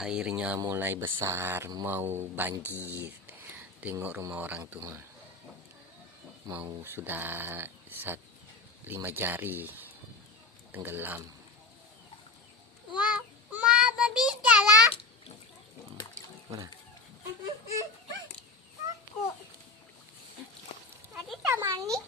Airnya mulai besar, mau banjir. Tengok rumah orang tuh, mau sudah 5 jari tenggelam. Ma bisa lah. Mana? Aku. Tadi sama nih.